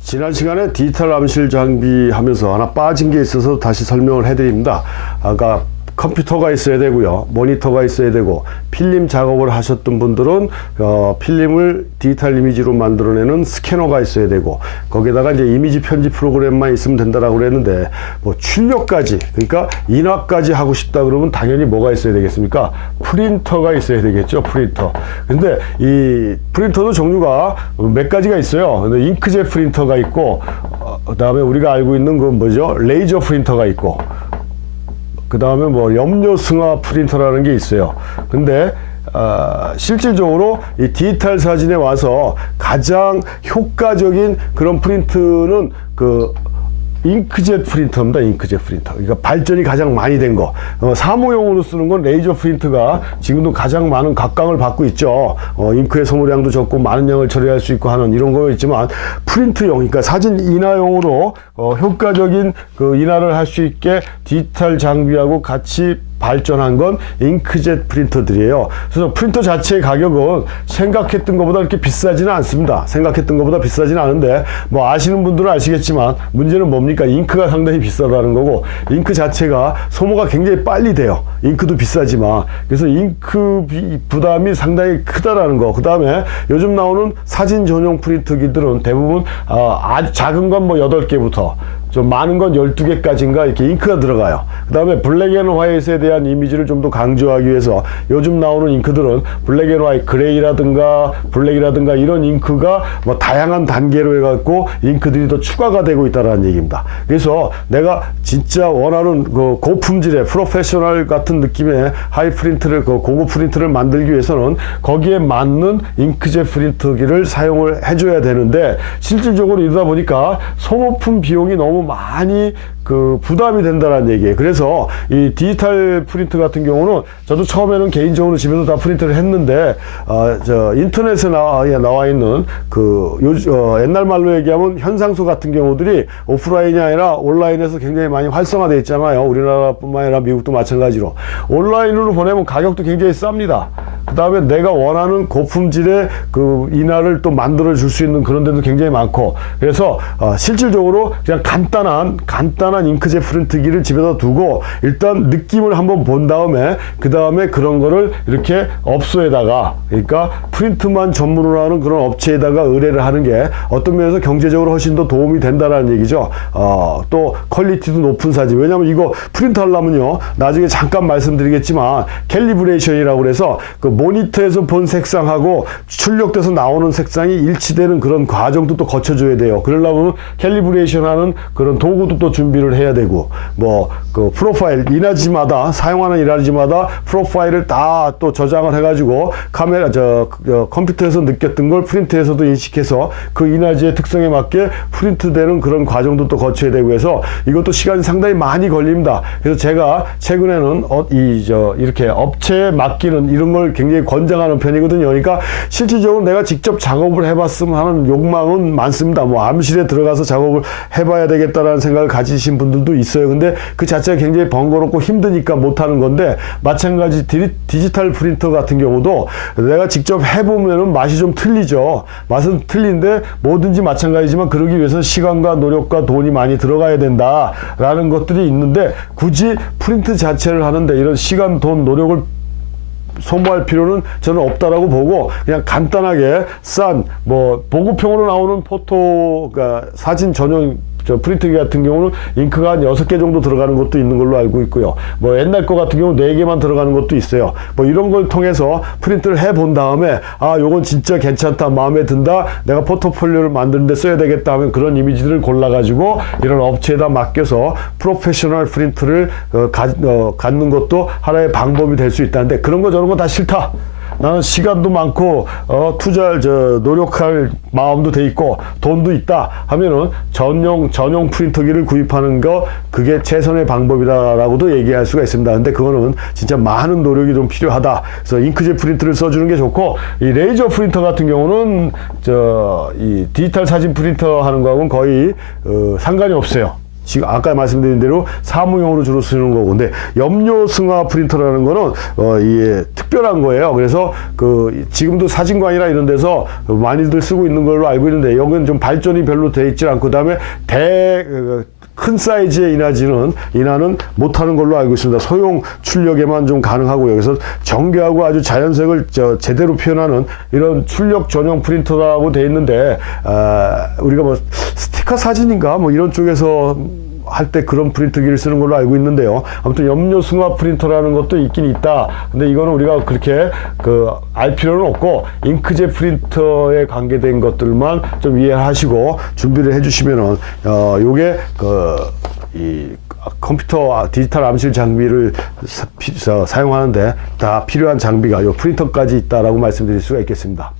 지난 시간에 디지털 암실 장비 하면서 하나 빠진 게 있어서 다시 설명을 해드립니다. 아까 컴퓨터가 있어야 되고요, 모니터가 있어야 되고, 필름 작업을 하셨던 분들은 필름을 디지털 이미지로 만들어내는 스캐너가 있어야 되고, 거기다가 이제 이미지 편집 프로그램만 있으면 된다라고 그랬는데, 뭐 출력까지, 그러니까 인화까지 하고 싶다 그러면 당연히 뭐가 있어야 되겠습니까? 프린터가 있어야 되겠죠, 프린터. 근데 이 프린터도 종류가 몇 가지가 있어요. 근데 잉크젯 프린터가 있고, 그 다음에 우리가 알고 있는 그 뭐죠, 레이저 프린터가 있고, 그 다음에 뭐 염료 승화 프린터라는 게 있어요. 근데 실질적으로 이 디지털 사진에 와서 가장 효과적인 그런 프린트는 그 잉크젯 프린터입니다. 잉크젯 프린터. 그러니까 발전이 가장 많이 된 거. 사무용으로 쓰는 건 레이저 프린터가 지금도 가장 많은 각광을 받고 있죠. 잉크의 소모량도 적고 많은 양을 처리할 수 있고 하는 이런 거 있지만, 프린트용, 그러니까 사진 인화용으로 효과적인 그 인화를 할 수 있게 디지털 장비하고 같이 발전한 건 잉크젯 프린터들이에요. 그래서 프린터 자체의 가격은 생각했던 것보다 그렇게 비싸지는 않습니다. 생각했던 것보다 비싸지는 않은데, 뭐 아시는 분들은 아시겠지만 문제는 뭡니까? 잉크가 상당히 비싸다는 거고, 잉크 자체가 소모가 굉장히 빨리 돼요. 잉크도 비싸지만. 그래서 잉크 부담이 상당히 크다라는 거. 그 다음에 요즘 나오는 사진 전용 프린터기들은 대부분 아주 작은 건 뭐 8개부터 좀 많은 건 12개까지인가 이렇게 잉크가 들어가요. 그 다음에 블랙 앤 화이트에 대한 이미지를 좀 더 강조하기 위해서 요즘 나오는 잉크들은 블랙 앤 화이트, 그레이라든가 블랙이라든가 이런 잉크가 뭐 다양한 단계로 해갖고 잉크들이 더 추가가 되고 있다는 얘기입니다. 그래서 내가 진짜 원하는 그 고품질의 프로페셔널 같은 느낌의 하이 프린트를, 그 고급 프린트를 만들기 위해서는 거기에 맞는 잉크젯 프린터기를 사용을 해줘야 되는데, 실질적으로 이러다 보니까 소모품 비용이 너무 많이 그 부담이 된다는 얘기예요. 그래서 이 디지털 프린트 같은 경우는 저도 처음에는 개인적으로 집에서 다 프린트를 했는데, 인터넷에 나와 있는 그 옛날 말로 얘기하면 현상소 같은 경우들이 오프라인이 아니라 온라인에서 굉장히 많이 활성화되어 있잖아요. 우리나라뿐만 아니라 미국도 마찬가지로. 온라인으로 보내면 가격도 굉장히 쌉니다. 그 다음에 내가 원하는 고품질의 그 인화를 또 만들어 줄 수 있는 그런 데도 굉장히 많고, 그래서 실질적으로 그냥 간단한 잉크젯 프린트기를 집에다 두고 일단 느낌을 한번 본 다음에, 그 다음에 그런 거를 이렇게 업소에다가, 그러니까 프린트만 전문으로 하는 그런 업체에다가 의뢰를 하는 게 어떤 면에서 경제적으로 훨씬 더 도움이 된다는 얘기죠. 또 퀄리티도 높은 사진. 왜냐면 이거 프린트 하려면요, 나중에 잠깐 말씀드리겠지만 캘리브레이션이라고 그래서 그 모니터에서 본 색상하고 출력돼서 나오는 색상이 일치되는 그런 과정도 또 거쳐줘야 돼요. 그러려면 캘리브레이션 하는 그런 도구도 또 준비를 해야 되고, 뭐 그 프로파일, 인화지마다 사용하는 인화지마다 프로파일을 다 또 저장을 해가지고 카메라 컴퓨터에서 느꼈던 걸 프린트에서도 인식해서 그 인화지의 특성에 맞게 프린트되는 그런 과정도 또 거쳐야 되고 해서 이것도 시간이 상당히 많이 걸립니다. 그래서 제가 최근에는 이렇게 업체에 맡기는 이런 걸 굉장히 권장하는 편이거든요. 그러니까 실질적으로 내가 직접 작업을 해봤으면 하는 욕망은 많습니다. 뭐 암실에 들어가서 작업을 해봐야 되겠다라는 생각을 가지신 분들도 있어요. 근데 그 자체가 굉장히 번거롭고 힘드니까 못하는 건데, 마찬가지 디지털 프린터 같은 경우도 내가 직접 해보면은 맛이 좀 틀리죠. 맛은 틀린데 뭐든지 마찬가지지만 그러기 위해서 시간과 노력과 돈이 많이 들어가야 된다라는 것들이 있는데, 굳이 프린트 자체를 하는데 이런 시간, 돈, 노력을 소모할 필요는 저는 없다라고 보고, 그냥 간단하게 싼 뭐 보급형으로 나오는 그러니까 사진 전용 프린트기 같은 경우는 잉크가 한 6개 정도 들어가는 것도 있는 걸로 알고 있고요. 뭐 옛날 거 같은 경우 4개만 들어가는 것도 있어요. 뭐 이런 걸 통해서 프린트를 해본 다음에, 요건 진짜 괜찮다, 마음에 든다, 내가 포트폴리오를 만드는데 써야 되겠다 하면 그런 이미지들을 골라가지고 이런 업체에다 맡겨서 프로페셔널 프린트를 갖는 것도 하나의 방법이 될 수 있다는데, 그런 거 저런 거 다 싫다. 나는 시간도 많고 노력할 마음도 돼 있고 돈도 있다 하면은 전용 프린터기를 구입하는 거, 그게 최선의 방법이다라고도 얘기할 수가 있습니다. 근데 그거는 진짜 많은 노력이 좀 필요하다. 그래서 잉크젯 프린트를 써주는 게 좋고, 이 레이저 프린터 같은 경우는 이 디지털 사진 프린터 하는 거하고는 거의 상관이 없어요. 지금 아까 말씀드린 대로 사무용으로 주로 쓰는 거고, 근데 염료 승화 프린터라는 거는 이게 특별한 거예요. 그래서 그 지금도 사진관이나 이런 데서 많이들 쓰고 있는 걸로 알고 있는데, 여기는 좀 발전이 별로 돼 있지 않고, 그다음에 큰 사이즈의 인화는 못하는 걸로 알고 있습니다. 소형 출력에만 좀 가능하고요. 그래서 정교하고 아주 자연색을 제대로 표현하는 이런 출력 전용 프린터라고 돼 있는데, 우리가 뭐 스티커 사진인가 뭐 이런 쪽에서 할 때 그런 프린터기를 쓰는 걸로 알고 있는데요. 아무튼 염료 승화 프린터라는 것도 있긴 있다. 근데 이거는 우리가 그렇게 알 필요는 없고, 잉크젯 프린터에 관계된 것들만 좀 이해하시고 준비를 해주시면은 요게 이 컴퓨터 디지털 암실 장비를 사용하는데 다 필요한 장비가 요 프린터까지 있다라고 말씀드릴 수가 있겠습니다.